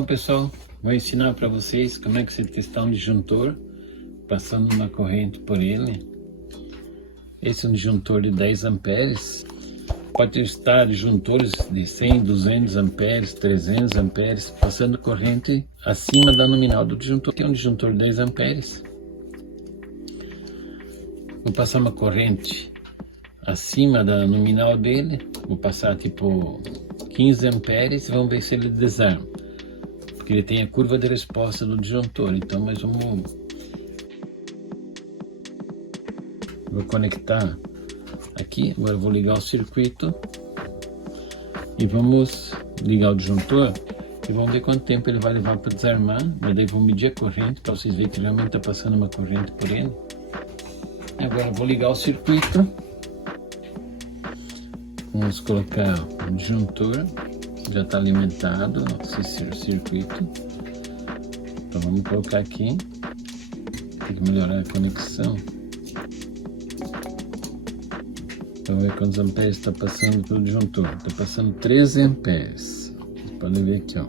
Bom pessoal, vou ensinar para vocês como é que você testar um disjuntor passando uma corrente por ele. Esse é um disjuntor de 10 amperes. Pode testar disjuntores de 100, 200 amperes, 300 amperes, passando corrente acima da nominal do disjuntor. Aqui é um disjuntor de 10 amperes. Vou passar uma corrente acima da nominal dele. Vou passar tipo 15 amperes e vamos ver se ele desarma. Porque ele tem a curva de resposta do disjuntor. Então, mas vou conectar aqui. Agora eu vou ligar o circuito e vamos ligar o disjuntor e vamos ver quanto tempo ele vai levar para desarmar. Mas daí vou medir a corrente para vocês verem que realmente está passando uma corrente por ele. Agora eu vou ligar o circuito. Vamos colocar o disjuntor, já está alimentado esse circuito. Então vamos colocar aqui. Tem que melhorar a conexão. Vamos ver quantos amperes está passando pelo disjuntor. Está passando 13 amperes. Vocês podem ver aqui, ó.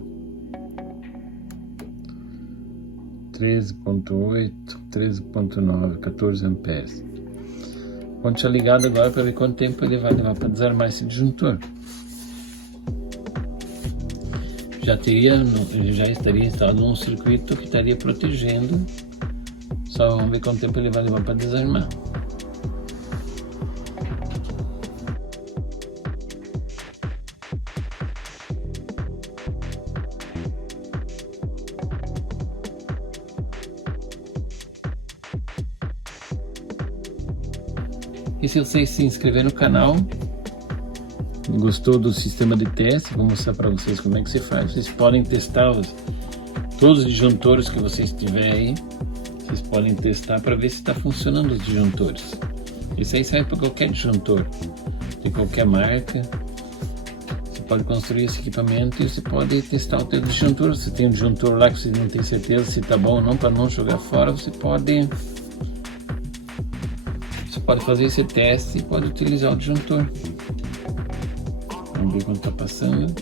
13.8, 13.9, 14 amperes. Vou deixar ligado agora para ver quanto tempo ele vai levar para desarmar esse disjuntor. Ele já estaria instalado num circuito que estaria protegendo. Só vamos ver quanto tempo ele vai levar para desarmar. E se você se inscrever no canal, gostou do sistema de teste, vou mostrar para vocês como é que se faz. Vocês podem testar todos os disjuntores que vocês tiverem aí. Vocês podem testar para ver se está funcionando os disjuntores. Isso aí serve para qualquer disjuntor, de qualquer marca. Você pode construir esse equipamento e você pode testar o teu disjuntor. Se tem um disjuntor lá que você não tem certeza se está bom ou não, para não jogar fora, você pode fazer esse teste e pode utilizar o disjuntor. Vamos ver quanto está passando.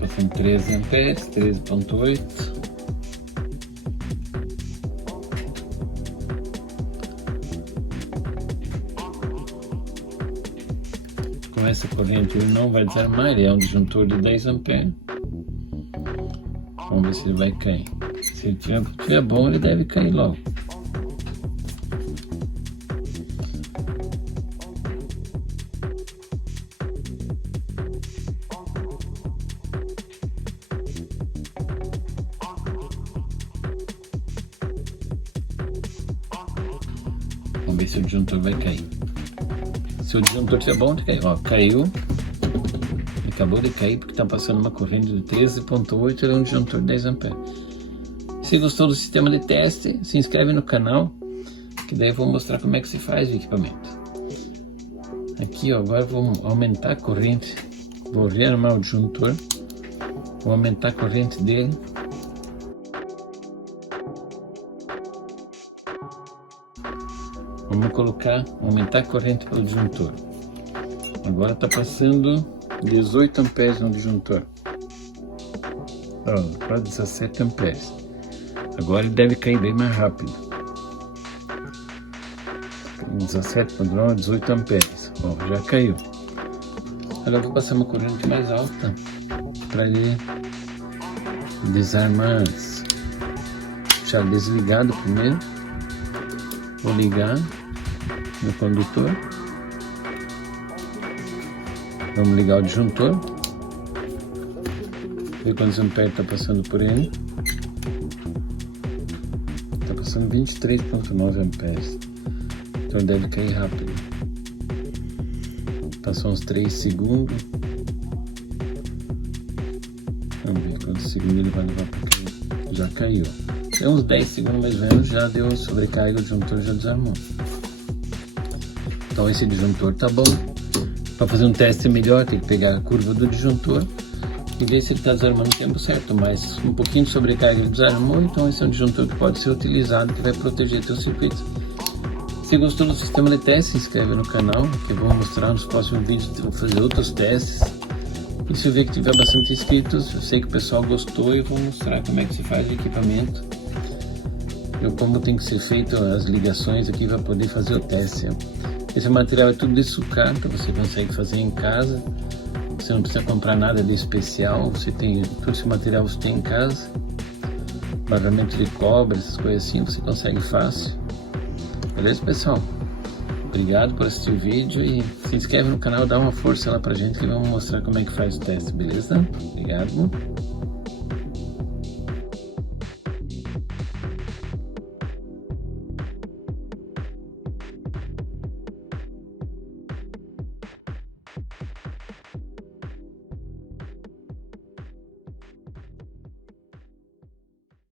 Passando 13 amperes, 13.8. Com essa corrente ele não vai desarmar, ele é um disjuntor de 10 amperes. Vamos ver se ele vai cair. Se ele tiver bom, ele deve cair logo. Vamos ver se o disjuntor vai cair. Se o disjuntor estiver bom, ele cai. Ó, caiu. Ele acabou de cair porque está passando uma corrente de 13.8. Ele é um disjuntor de 10 amperes. Se gostou do sistema de teste, se inscreve no canal, que daí eu vou mostrar como é que se faz o equipamento. Aqui, ó, agora vou aumentar a corrente, vou rearmar o disjuntor, vou aumentar a corrente dele. Vamos aumentar a corrente pelo disjuntor. Agora está passando 18 amperes no disjuntor. Ó, quase 17 amperes. Agora ele deve cair bem mais rápido. 17.9, 18 amperes. Ó, já caiu. Agora eu vou passar uma corrente mais alta para ele desarmar antes. Deixar desligado primeiro. Vou ligar no condutor. Vamos ligar o disjuntor. Ver quantos amperes está passando por ele. 23.9 amperes. Então deve cair rápido. Passou uns 3 segundos. Vamos ver quantos segundos ele vai levar para cair. Já caiu. Tem uns 10 segundos mais ou menos, já deu sobrecarga, o disjuntor já desarmou. Então esse disjuntor tá bom. Para fazer um teste melhor, tem que pegar a curva do disjuntor e ver se ele está desarmando no tempo certo, mas um pouquinho de sobrecarga ele desarmou, então esse é um disjuntor que pode ser utilizado, que vai proteger teu circuito. Se gostou do sistema de teste, se inscreve no canal, que eu vou mostrar nos próximos vídeos, vou fazer outros testes. E se eu ver que tiver bastante inscritos, eu sei que o pessoal gostou e eu vou mostrar como é que se faz o equipamento. Como tem que ser feito as ligações aqui para poder fazer o teste. Esse material é tudo de sucata, você consegue fazer em casa. Você não precisa comprar nada de especial, você tem todo esse material você tem em casa. Barramento de cobre, essas coisas assim, você consegue fácil. Beleza, pessoal? Obrigado por assistir o vídeo e se inscreve no canal, dá uma força lá pra gente que vamos mostrar como é que faz o teste, beleza? Obrigado.